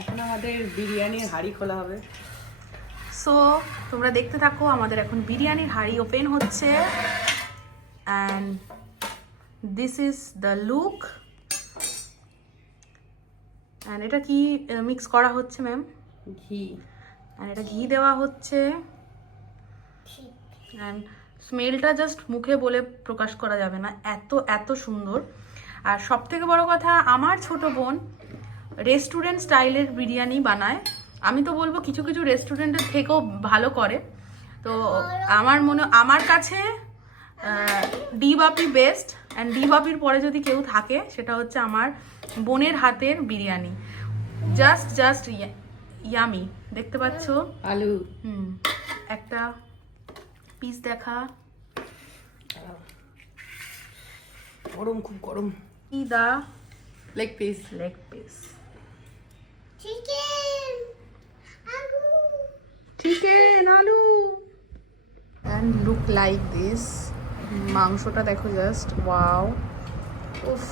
এখন আমাদের বিরিয়ানির হাঁড়ি খোলা হবে। সো তোমরা দেখতে থাকো, আমাদের এখন বিরিয়ানির হাঁড়ি ওপেন হচ্ছে। And this is the look. And এটা কি মিক্স করা হচ্ছে ম্যাম? ঘি। অ্যান্ড এটা ঘি দেওয়া হচ্ছে। অ্যান্ড স্মেলটা জাস্ট মুখে বলে প্রকাশ করা যাবে না, এত এত সুন্দর। আর সব থেকে বড় কথা, আমার ছোট বোন রেস্টুরেন্ট স্টাইলের বিরিয়ানি বানায়। আমি তো বলবো কিছু কিছু রেস্টুরেন্টের থেকেও ভালো করে। তো আমার কাছে D Bapi best. And D বাপির পরে যদি কেউ থাকে সেটা হচ্ছে আমার বোনের হাতের বিরিয়ানি। Just yummy. দেখতে পাচ্ছ আলু। একটা পিস দেখা। গরম, খুব গরম। The leg piece. Leg piece, chicken আলু। And look like this. মাংসটা দেখো জাস্ট, ওয়াও। উফ।